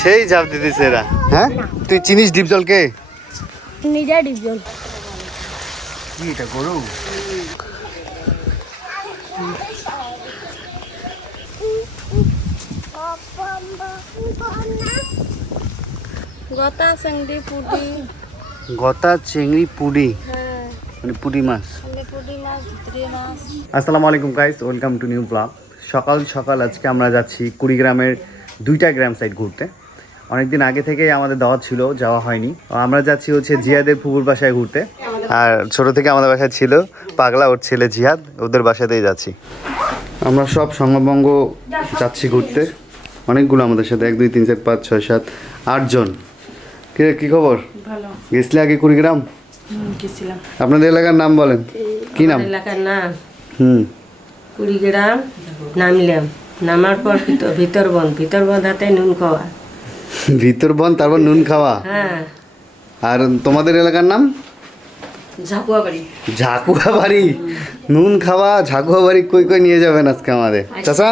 সেই ঝাঁপ দিতেছে এরা। হ্যাঁ? তুই চিনিস ডিপ জলকে? নিজে ডিপজল কি এটা গরু? গতা চিংড়ি পুটি। গতা চিংড়ি পুডি হ্যাঁ মানে পুডি ভিতরে মাছ। আসসালামু আলাইকুম guys welcome to new vlog সকাল সকাল আজকে আমরা যাচ্ছি কুড়িগ্রামের দুইটা গ্রাম সাইড ঘুরতে। অনেকদিন আগে থেকেই আমাদের দাওয়াত ছিল যাওয়া হয়নি। আমরা যাচ্ছি হচ্ছে জিয়াদের পুকুর বাসায় ঘুরতে। আর ছোট থেকে আমাদের বাসায় ছিল পাগলা ওর ছেলে জিহাদ ওদের বাসাতেই যাচ্ছি। আমরা সব সঙ্গবঙ্গ যাচ্ছি ঘুরতে। অনেকগুলো আমাদের সাথে এক দুই তিন চার পাঁচ ছয় সাত আটজন কি রে, কি খবর? ভালো। গেছলে আগে কুড়িগ্রাম? গেছিলাম। আপনাদের এলাকার নাম বলেন। কি নাম? এলাকার নাম। হুম। কুড়িগ্রাম নামলাম। নামার পর ভিতর ভিতরবন ভিতরবন হাতে নুন খাওয়া ভিতরবন তারপর নুন খাওয়া। হ্যাঁ। আর তোমাদের এলাকার নাম? ঝাপুয়া বাড়ি ঝাকুয়া বাড়ি নুন খাওয়া ঝাকুয়া বাড়ি কই কই নিয়ে যাবেন আজকে আমাদের? চাচা?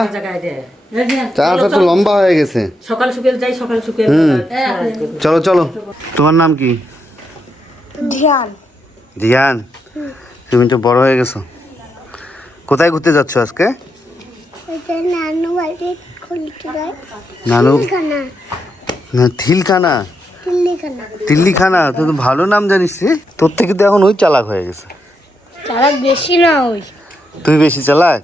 চাচা তো লম্বা হয়ে গেছে। সকাল সুকেল যাই সকাল সুকেল হুম। চলো চলো। তোমার নাম কি? ধ্যান। ধিয়ান? তুমি তো বড় হয়ে গেছো। কোথায় ঘুরতে যাচ্ছ আজকে? নানু নানু খানা না থিলখানা? তিল্লিখানা তুই তো ভালো নাম জানিস রে। তোর থেকে তো এখন ওই চালাক হয়ে গেছে। তারা বেশি না ওই। তুই বেশি চালাক?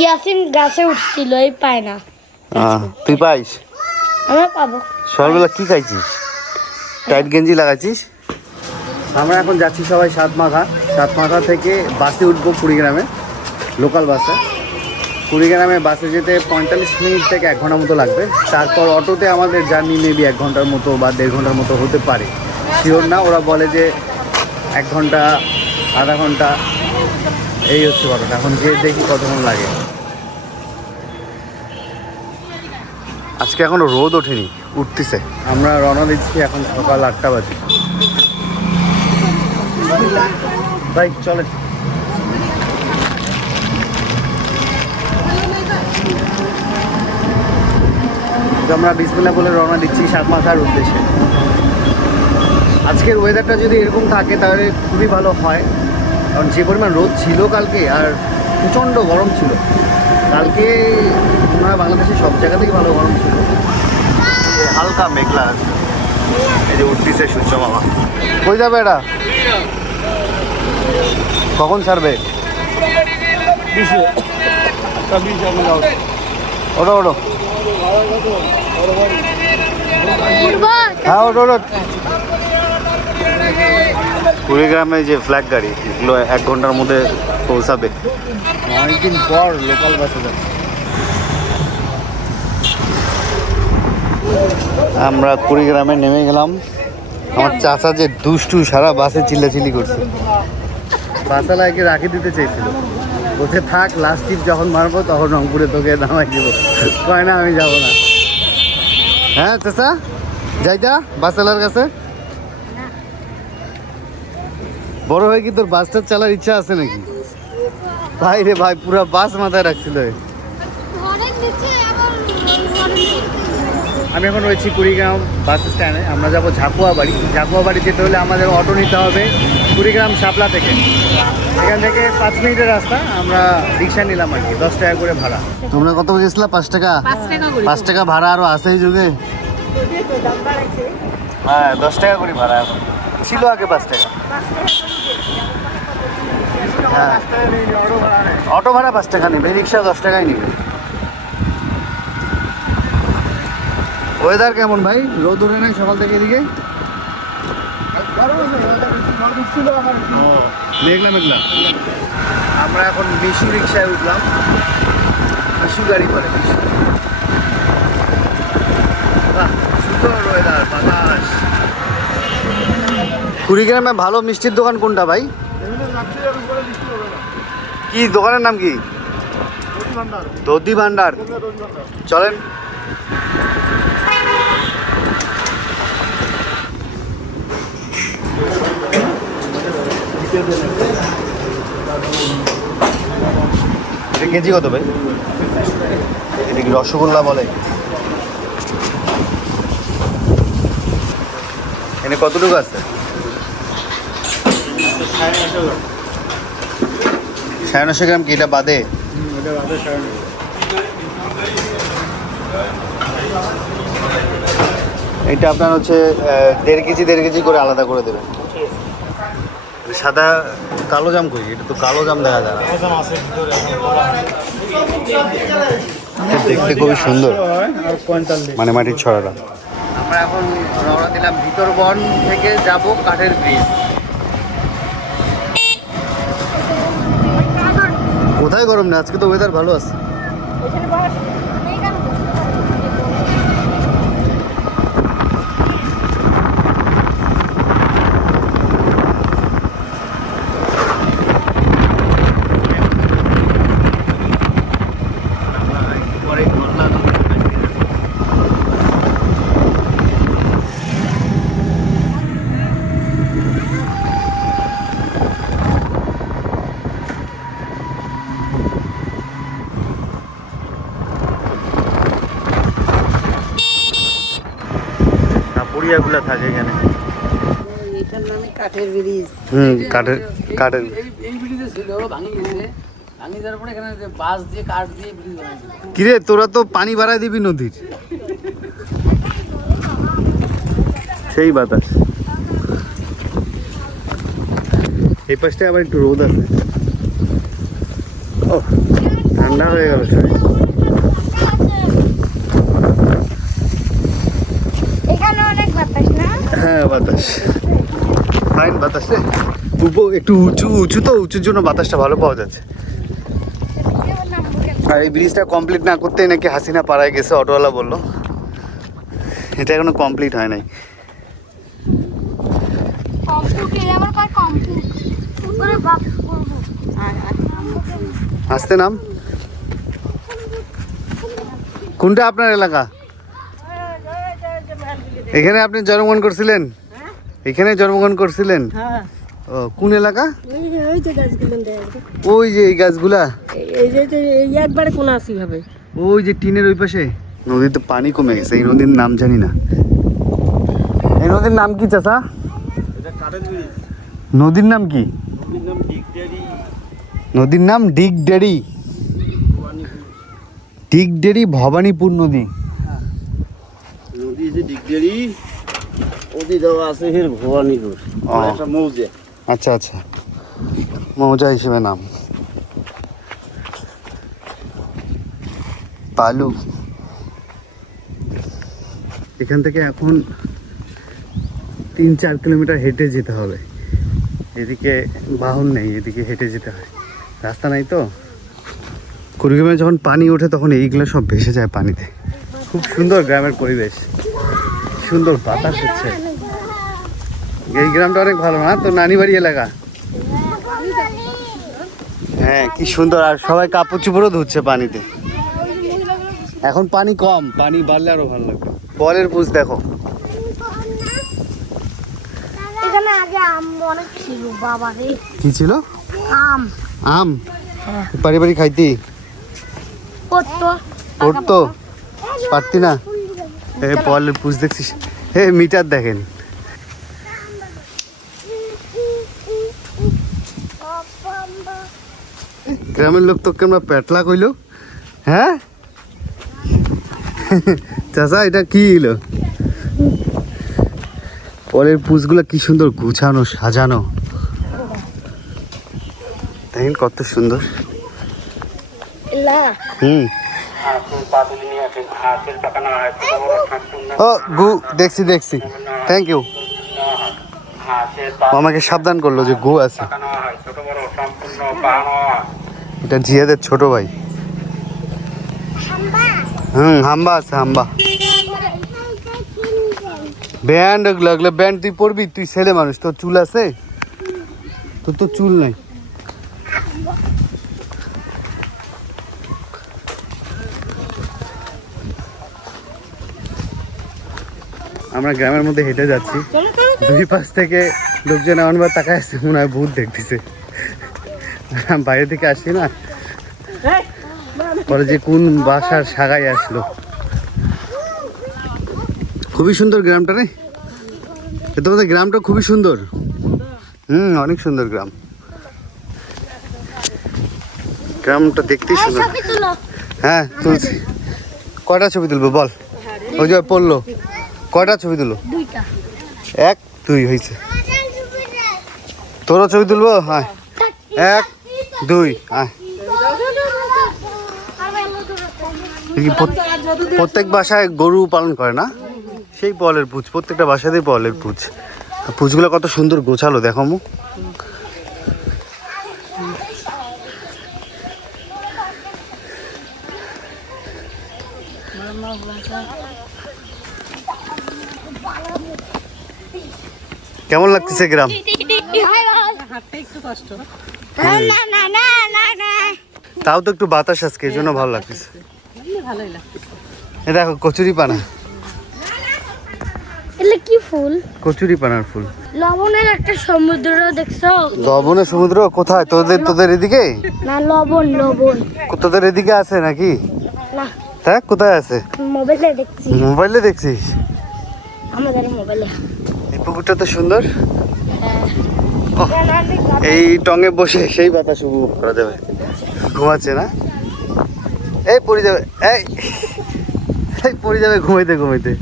ইয়াসিন গাছে উঠছিল এই পায় না। তুই পাইস? আমরা পাবো। সকালবেলা কি খাইছিস? টাইট গেঞ্জি লাগাচ্ছিস? আমরা এখন যাচ্ছি সবাই সাতমাখা সাতমাখা থেকে বাসে উঠবো কুড়িগ্রামে লোকাল বাসে। কুড়িগ্রামে বাসে যেতে পঁয়তাল্লিশ মিনিট থেকে এক ঘণ্টার মতো লাগবে। তারপর অটোতে আমাদের জার্নি মেবি এক ঘণ্টার মতো বা দেড় ঘণ্টার মতো হতে পারে। শিওর না, ওরা বলে যে এক ঘণ্টা, আধা ঘণ্টা, এই হচ্ছে ঘটনা। এখন যে দেখি কতক্ষণ লাগে। আজকে এখনও রোদ ওঠেনি, উঠতেছে। আমরা রওনা দিচ্ছি এখন সকাল আটটা বাজে। ভাই, চলে। তো আমরা বিসমিল্লা বলে রওনা দিচ্ছি সাতমাথার উদ্দেশ্যে। আজকের ওয়েদারটা যদি এরকম থাকে তাহলে খুবই ভালো হয়। কারণ যে পরিমাণ রোদ ছিল কালকে আর প্রচণ্ড গরম ছিল। কালকে হয় বাংলাদেশের সব জায়গাতেই ভালো গরম ছিল। হালকা মেঘলা আছে। এই যে উঠতিছে সূর্য মামা। কই যাবে এটা কখন ছাড়বে? ওটো ওটো হ্যাঁ ওটো ওটো কুড়িগ্রামে যে ফ্ল্যাগ গাড়ি এগুলো এক ঘণ্টার মধ্যে পৌঁছাবে। অনেকদিন পর লোকাল বাসে যাচ্ছে। আমরা কুড়িগ্রামে নেমে গেলাম। আমার চাচা যে দুষ্টু সারা বাসে চিল্লাচিল্লি করছে। বাসালাকে রাখি দিতে চেয়েছিল বলছে থাক লাস্ট টিপ যখন মারবো তখন রংপুরে তোকে নামাই দিব। কয় না, আমি যাব না। হ্যাঁ চাচা? যাইতা বাসালার কাছে? বড় হয়ে কি তোর বাসটা চালার ইচ্ছা আছে নাকি? ভাই রে ভাই, পুরো বাস মাথায় রাখছিল। আমি এখন রয়েছি কুড়িগ্রাম বাস স্ট্যান্ডে। আমরা যাব ঝাকুয়া বাড়ি ঝাকুয়া বাড়ি যেতে হলে আমাদের অটো নিতে হবে। কুড়িগ্রাম শাপলা থেকে। এখান থেকে পাঁচ মিনিটের রাস্তা আমরা রিক্সা নিলাম আর কি দশ টাকা করে ভাড়া। তোমরা কত বুঝেছিল? পাঁচ টাকা? পাঁচ টাকা ভাড়া আরও আছে এই যুগে? হ্যাঁ দশ টাকা করে ভাড়া এখন। ছিল আগে পাঁচ টাকা। হ্যাঁ। অটো ভাড়া পাঁচ টাকা নেবে রিক্সা দশ টাকাই নেবে। ওয়েদার কেমন ভাই? রোদ উঠে নাই সকাল থেকে এদিকে? ও, মেঘলা মেঘলা। আমরা এখন মিশু রিক্সায় উঠলাম। মিশু গাড়ি করে মিশু। সুন্দর ওয়েদার বাতাস। কুড়িগ্রামে ভালো মিষ্টির দোকান কোনটা ভাই? কি দোকানের নাম কি? দধি ভান্ডার। চলেন। এটা কেজি কত ভাই? এটা কি রসগোল্লা বলে? এনে কতটুকু আছে? সাড়ে নশো গ্রাম কি? এটা বাদে? এটা আপনার হচ্ছে দেড় কেজি দেড় কেজি করে আলাদা করে দেবেন। সাদা কালো জাম কই? এটা তো কালো জাম দেখা যায় এটা দেখতে খুবই সুন্দর। মানে মাটির ছড়াটা। আমরা এখন রওনা দিলাম ভিতরবন থেকে যাব কাঠের ব্রিজ। কোথায় গরম না আজকে তো ওয়েদার ভালো আছে পুড়িয়াগুলো থাকে এখানে এটার নামে কাঠের ব্রিজ। হুম কাঠের কাঠের এই ব্রিজে ছিল ভাঙি গেছে। ভাঙি যাওয়ার পরে এখানে যে বাঁশ দিয়ে কাঠ দিয়ে ব্রিজ বানাইছিল কিরে তোরা তো পানি বাড়ায় দিবি নদীর। সেই বাতাস। এই পাশটায় আবার একটু রোদ আছে। ও ঠান্ডা হয়ে গেল। সবাই এখানে অনেক বাতাস না হ্যাঁ বাতাস ফাইন বাতাস একটু উঁচু উঁচু তো উঁচুর জন্য বাতাসটা ভালো পাওয়া যাচ্ছে আর এই ব্রিজটা কমপ্লিট না করতেই নাকি হাসিনা পাড়ায় গেছে অটোওয়ালা বলল এটা এখনও কমপ্লিট হয় নাই আসতে নাম কোনটা আপনার এলাকা এখানে আপনি জন্মগ্রহণ করছিলেন এখানে জন্মগ্রহণ করছিলেন? হ্যাঁ। ও কোন এলাকা? ওই যে এই গাছগুলা? এই যে যে একবারে কোন আসি ভাবে। ওই যে টিনের ওই পাশে। নদীতে পানি কমে গেছে এই নদীর নাম জানি না। এই নদীর নাম কি চাচা? নদীর নাম কি? নদীর নাম ডিগ ডেরি ডিগ ডেরি ভবানীপুর নদী। নদী যে ডিগডেরি ওদি দেওয়া আছে ভবানীপুর একটা মৌজে। আচ্ছা আচ্ছা। মৌজা হিসেবে নাম। পালু এখান থেকে এখন তিন চার কিলোমিটার হেঁটে যেতে হবে। এদিকে বাহন নেই এদিকে হেঁটে যেতে হয়। রাস্তা নাই তো? কুড়িগ্রামে যখন পানি ওঠে তখন এইগুলো সব ভেসে যায় পানিতে। খুব সুন্দর গ্রামের পরিবেশ। সুন্দর বাতাস হচ্ছে। এই গ্রামটা অনেক ভালো না তো নানি বাড়ি এলাকা? হ্যাঁ কি সুন্দর। আর সবাই কাপড় চুপড়ও ধুচ্ছে পানিতে। এখন পানি কম পানি বাড়লে আরও ভালো লাগবে। বলের পুষ দেখো। এখানে আগে আম অনেক ছিল বাবা রে। কি ছিল? আম। আম? বাড়ি বাড়ি খাইতি? পড়তো। পারতি না? এ বলের পুষ দেখছিস? হে মিটার দেখেন। গ্রামের লোক তোকে আমরা পেটলা কইলো। হ্যাঁ? চাচা এটা কি এলো পরের পুষগুলো কি সুন্দর গুছানো সাজানো। দেখেন কত সুন্দর। হুম। ও গু দেখছি দেখছি। থ্যাংক ইউ আমাকে সাবধান করল যে গু আছে। এটা জিয়াদের ছোট ভাই। হুম হাম্বা আছে হাম্বা। ব্যান্ড ওগুলো ব্যান্ড তুই পড়বি তুই ছেলে মানুষ তোর চুল আছে? তোর তো চুল নাই। আমরা গ্রামের মধ্যে হেঁটে যাচ্ছি। দুই পাশ থেকে লোকজন এমনবার তাকায় আসছে মনে হয় ভূত দেখতেছে। বাইরে থেকে আসছি না? পরে যে কোন বাসার সাগাই আসলো। খুবই সুন্দর গ্রামটা রে। তোমাদের গ্রামটা খুবই সুন্দর। হুম অনেক সুন্দর গ্রাম। গ্রামটা দেখতেই সুন্দর। হ্যাঁ তুলছি। কয়টা ছবি তুলবো বল? ওই যে পড়ল। কয়টা ছবি তুলো এক দুই হয়েছে তোরও ছবি তুলবো? হ্যাঁ। এক দুই হ্যাঁ প্রত্যেক বাসায় গরু পালন করে না? সেই পলের পুজ প্রত্যেকটা বাসাতেই পলের পুজ। পুজগুলো কত সুন্দর গোছালো দেখো মু কেমন লাগতেছে গ্রাম? না না না তাও তো একটু বাতাস আজকে এই জন্য ভালো লাগতেছে। এ দেখো কচুরি পানা। কি ফুল? কচুরি পানার ফুল। লবণের একটা সমুদ্র দেখছ? লবণের সমুদ্র? কোথায়? তোদের তোদের এদিকে? না লবণ লবণ। তোদের এদিকে আছে নাকি? না। তা কোথায় আছে? মোবাইলে দেখছি। মোবাইলে দেখছিস? আমাদের মোবাইলে। এই পুকুরটা তো সুন্দর। ওহ, এই টঙে বসে সেই বাতাস উপভোগ করা যাবে। ঘুমাচ্ছে না? এই পড়ে যাবে এই এই পড়ে যাবে ঘুমাইতে ঘুমাইতে।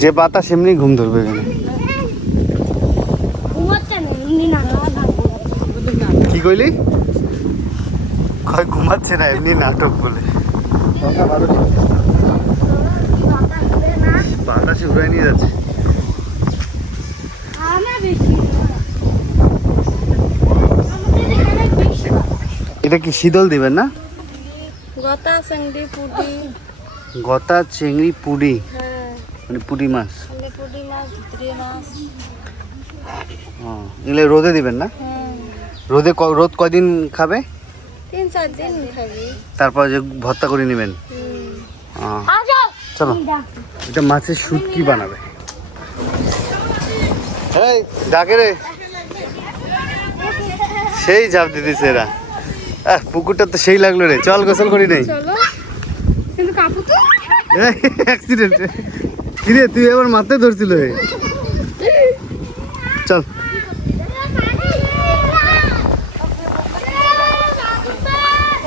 যে বাতাস এমনি ঘুম ধরবে এখানে। কি কইলি? ঘুমাচ্ছে না এমনি নাটক বলে। বাতাসে ঘুরে নিয়ে যাচ্ছে আমার বেশি আমাদের এখানে বেশি এটা কি শীতল দিবেন না? গতা চিংড়ি পুটি। গতা চিংড়ি পুডি হ্যাঁ। মানে পুডি মাছ? পুটি মাছ ভিতরে মাছ। এগুলো রোদে দিবেন না? রোদে ক- রোদ কয়দিন খাবে? তিন চার দিন খাবি। তারপর যে ভর্তা করে নেবেন? চলো। এটা মাছের শুটকি বানাবে। এই ডাকে রে। সেই ঝাঁপ দিতেছে এরা। আহ পুকুরটা তো সেই লাগল রে। চল গোসল করি নেই কিন্তু কাকু তো? অ্যাক্সিডেন্ট কিরে তুই এবার মাথায় ধরছিল রে। চল।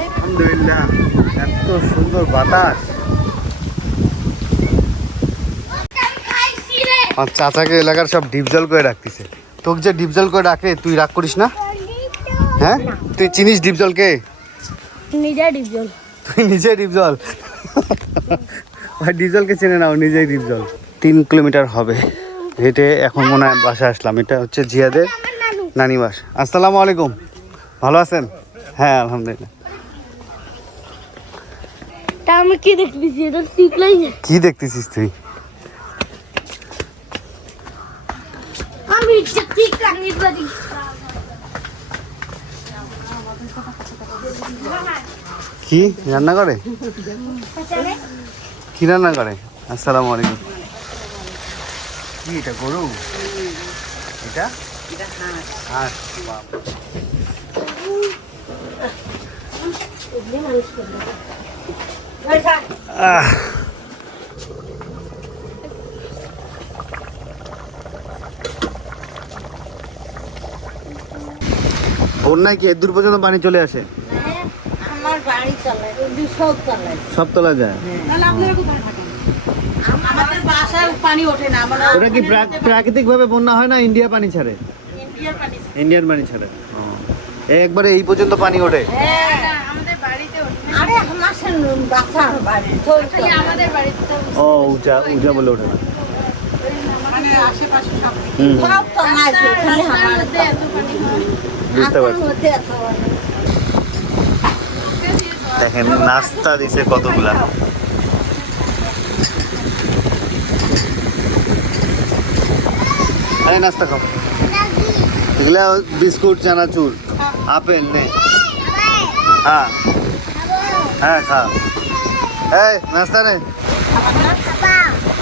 আলহামদুলিল্লাহ এত সুন্দর বাতাস। আমার চাচাকে এলাকার সব ডিপজল করে রাখতেছে তোকে যে ডিপজল করে রাখে তুই রাগ করিস না? হ্যাঁ? তুই চিনিস ডিপজলকে? নিজে ডিপজল। তুই নিজে ডিপজল? ভাই ডিপজলকে চেনে নাও নিজেই ডিপজল। তিন কিলোমিটার হবে। হেঁটে এখন মনে হয় বাসায় আসলাম। এটা হচ্ছে জিয়াদের নানি বাস। আসসালামু আলাইকুম। ভালো আছেন? হ্যাঁ আলহামদুলিল্লাহ। আমি কি দেখতেছি? এটা টিকলাই কি দেখতেছিস তুই? আমি ঠিক কি? রান্না করে? কি রান্না করে? আসসালামু আলাইকুম। কি এটা গরু? এটা? হাঁস আহ। বন্যায় কি দূর পর্যন্ত পানি চলে আসে? আমার বাড়ি চলে সব চলে সব তোলা যায়? আমাদের বাসায় পানি ওঠে না আমরা ওটা কি প্রাকৃতিক ভাবে বন্যা হয় না ইন্ডিয়া পানি ছাড়ে? ইন্ডিয়ার পানি ইন্ডিয়ান পানি ছাড়ে। একবারে এই পর্যন্ত পানি ওঠে। আরে আমার বাসার বাড়ি সব চলে। ও উজা উজা বলে ওঠে। হুম। সব চলে আছে খালি আমার বুঝতে পারছি। মধ্যে এত বড়। দেখেন নাস্তা দিছে কতগুলা। আরে নাস্তা খাও। এগুলা বিস্কুট চানাচুর আপেল নে হ্যাঁ। হ্যাঁ খা। এই নাস্তা নে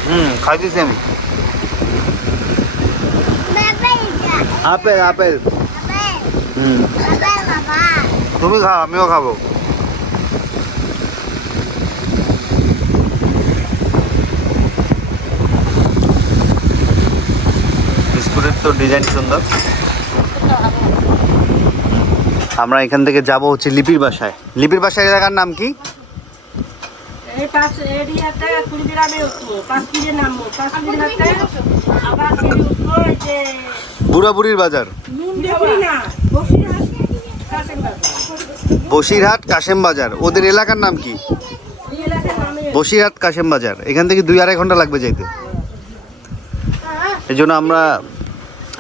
হুম খাই দিছি আমি আপেল আপেল। হুম তুমি খাও আমিও খাব। বিস্কুটের তো ডিজাইন সুন্দর। আমরা এখান থেকে যাব হচ্ছে লিপির বাসায়। লিপির বাসায় এলাকার নাম কি? এই পাঁচ বসিরহাট কাশেম বাজার। ওদের এলাকার নাম কি? বসিরহাট কাশেম বাজার। এখান থেকে দুই আড়াই ঘণ্টা লাগবে যাইতে। এই জন্য আমরা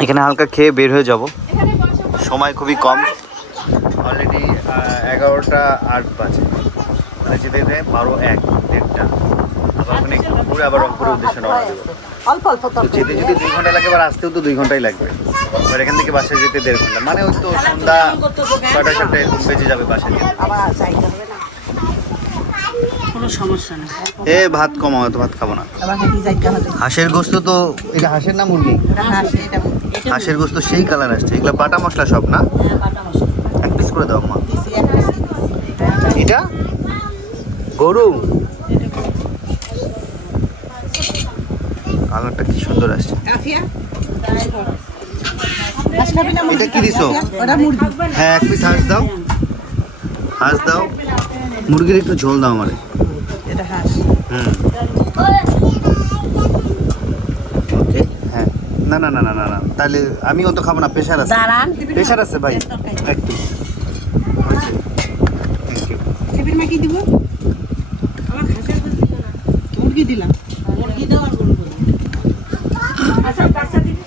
এখানে হালকা খেয়ে বের হয়ে যাব। সময় খুবই কম। অলরেডি এগারোটা আট বাজে। মানে যেতে যেতে বারো এক, দেড়টা। আবার ওখানে ঘুরে আবার রংপুরের উদ্দেশ্যে রওনা দেবো। তো যেতে যদি দুই ঘণ্টা লাগে আবার আসতেও তো দুই ঘন্টাই লাগবে। এবার এখান থেকে বাসায় যেতে দেড় ঘণ্টা মানে ওই তো সন্ধ্যা ছয়টা সাতটা এরকম বেজে যাবে বাসায় যেতে নেই। এ ভাত কমাও ভাত খাব না। হাঁসের গোস্ত তো এটা হাঁসের না মুরগি? হাঁসের গোস্ত সেই কালার আসছে। এগুলো বাটা মশলা সব না? এক পিস করে দাও মা। এটা? গরু? কালারটা কি সুন্দর আসছে। এটা কি দিছো? মুরগি। হ্যাঁ এক পিস হাঁস দাও। হাঁস দাও। মুরগির একটু ঝোল দাও আমারে। এটা হাঁস। হুম। ওকে হ্যাঁ। না না না না না না। তাহলে আমি অত খাব না প্রেশার আছে। প্রেশার আছে ভাই। এক পিস হয়েছে। থ্যাংক ইউ টিফিন কি দিব? মুরগি দিলাম। মুরগি দাও আর গরু দাও। আচ্ছা বাচ্চা দিবি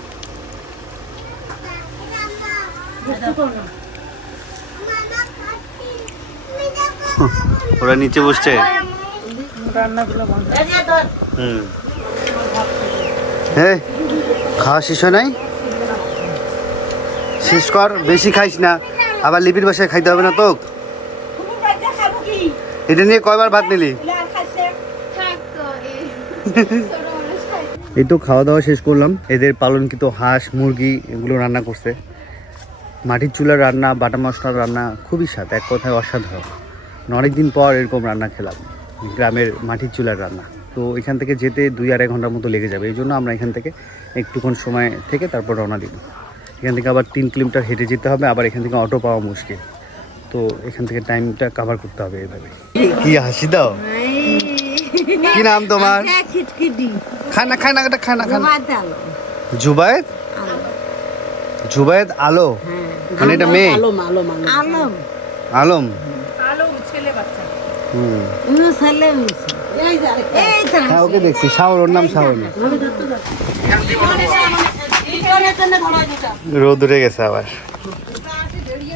ওরা নিচে বসছে। হুম। হে খাওয়া শেষ হয় নাই? শেষ কর বেশি খাইস না। আবার লিপির বাসায় খাইতে হবে না তো। এটা নিয়ে কয়বার ভাত নিলি? এই তো খাওয়া দাওয়া শেষ করলাম। এদের পালনকৃত হাঁস মুরগি এগুলো রান্না করছে। মাটির চুলার রান্না বাটা মশলার রান্না খুবই স্বাদ এক কথায় অসাধারণ। অনেক দিন পর এরকম রান্না খেলাম গ্রামের মাটির চুলার রান্না। তো এখান থেকে যেতে দুই আড়াই ঘণ্টার মতো লেগে যাবে এই জন্য আমরা এখান থেকে একটুক্ষণ সময় থেকে তারপর রওনা দিব এখান থেকে আবার তিন কিলোমিটার হেঁটে যেতে হবে আবার এখান থেকে অটো পাওয়া মুশকিল। তো এখান থেকে টাইমটা কভার করতে হবে এভাবে। কি হাসি দাও? কি নাম তোমার? খানা খানা খানা খানা জুবায়েদ জুবায়েদ আলো? মানে এটা মেয়ে? আলম আলম আলম। আলম। আলম? ছেলে বাচ্চা। হুম। ছেলে হয়েছে। এই যে এই তো হ্যাঁ ওকে দেখছি। শাওর ওর নাম শাওর। না রোদ উঠে গেছে আবার।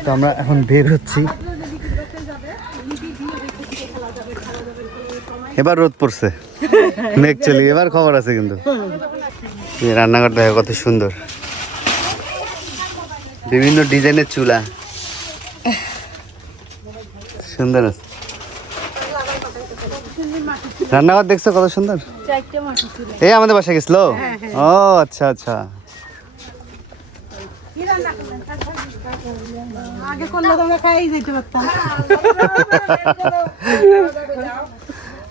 তো আমরা এখন বের হচ্ছি। এবার রোদ পড়ছে। মেঘ চলি। এবার খবর আছে কিন্তু। এই রান্নাঘরটা কত সুন্দর। বিভিন্ন ডিজাইনের চুলা। সুন্দর রান্নাঘর দেখছ কত সুন্দর? এই আমাদের বাসায় গেছিল? ও আচ্ছা আচ্ছা।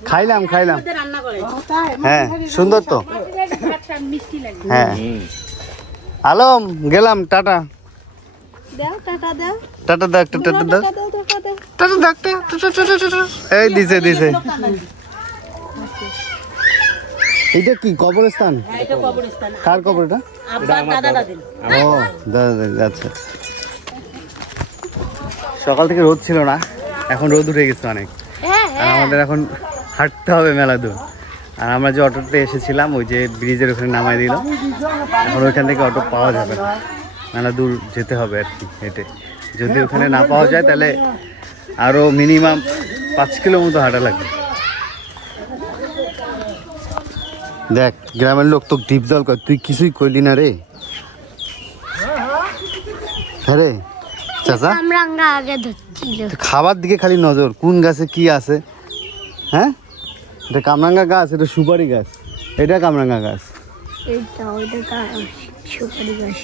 খাইলাম খাইলাম। হ্যাঁ সুন্দর তো। হ্যাঁ। আলম গেলাম টাটা। দাও টাটা দাও একটা টাটা দাও। দাও টাকা দাও। টাটা দাও একটা টাটা, টাটা, টাটা। এই দিছে দিছে। এটা কি কবরস্থান? এটা কবরস্থান। কার কবর এটা? দাদা। দাদিন ও দাদা দাদা আচ্ছা। সকাল থেকে রোদ ছিল না এখন রোদ উঠে গেছে অনেক। হ্যাঁ আর আমাদের এখন হাঁটতে হবে মেলা দূর। আর আমরা যে অটোতে এসেছিলাম ওই যে ব্রিজের ওখানে নামাই দিল। এখন ওইখান থেকে অটো পাওয়া যাবে। না মেলা দূর যেতে হবে আর কি হেঁটে। যদি ওখানে না পাওয়া যায় তাহলে আরও মিনিমাম পাঁচ কিলো মতো হাঁটা লাগবে। দেখ গ্রামের লোক তো ডিপ জল কর তুই কিছুই করলি না রে। হ্যাঁ রে চাচা। কামরাঙ্গা আগে ধরছিল। খাবার দিকে খালি নজর কোন গাছে কি আছে? হ্যাঁ? এটা কামরাঙ্গা গাছ এটা সুপারি গাছ। এটা কামরাঙ্গা গাছ। এইটা ওইটা সুপারি গাছ।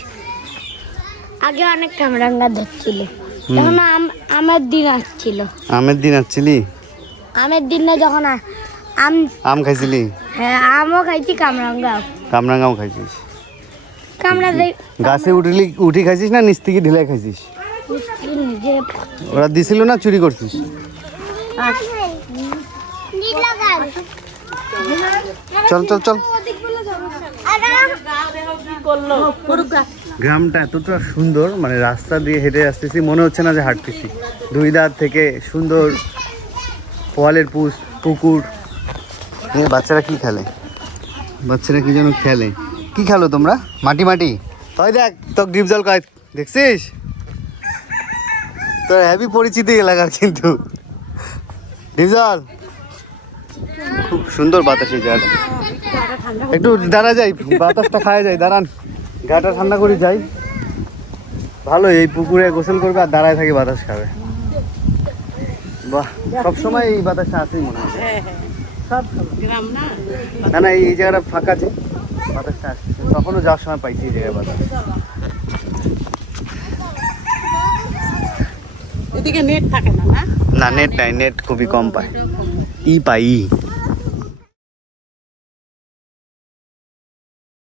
আগে অনেক কামরাঙ্গা ধরছিল। তখন আম- আমের দিন আসছিল। আমের দিন আসছিলি? আমের দিনে যখন আম আম খাইছিলি? হ্যাঁ আমও খাইছি কামরাঙ্গা কামরাঙ্গাও খাইছিস? দেই গাছে উঠলি উঠি খাইছিস না নিচ থেকে ঢিলাই খাইছিস? ওরা দিছিল না চুরি করছিস? চল চল চল। গ্রামটা এতটা সুন্দর মানে রাস্তা দিয়ে হেঁটে আসতেছি, মনে হচ্ছে না যে হাঁটতেছি। দুই দাঁত থেকে সুন্দর পোয়ালের পুষ, পুকুর। বাচ্চারা কি খেলে? বাচ্চারা কি যেন খেলে? কি খেলো তোমরা? মাটি মাটি? ওই দেখ তো ডিপ জল কয়, দেখছিস? তোর হেভি পরিচিতি এলাকার কিন্তু। ডিপ জল? খুব সুন্দর বাতাস জায়গাটা। একটু দাঁড়া যাই, বাতাসটা খাওয়া যায় দাঁড়ান। গাটা ঠান্ডা করে যাই। ভালো এই পুকুরে গোসল করবে আর দাঁড়ায় থাকে বাতাস খাবে। বাহ সবসময় এই বাতাসটা আসেই মনে হয়। না? না না এই জায়গাটা ফাঁকা আছে বাতাসটা আসছে। তখনও যাওয়ার সময় পাইছি এই জায়গায় বাতাস। এদিকে নেট থাকে না না? নেট নাই নেট খুবই কম পায়। ই পাই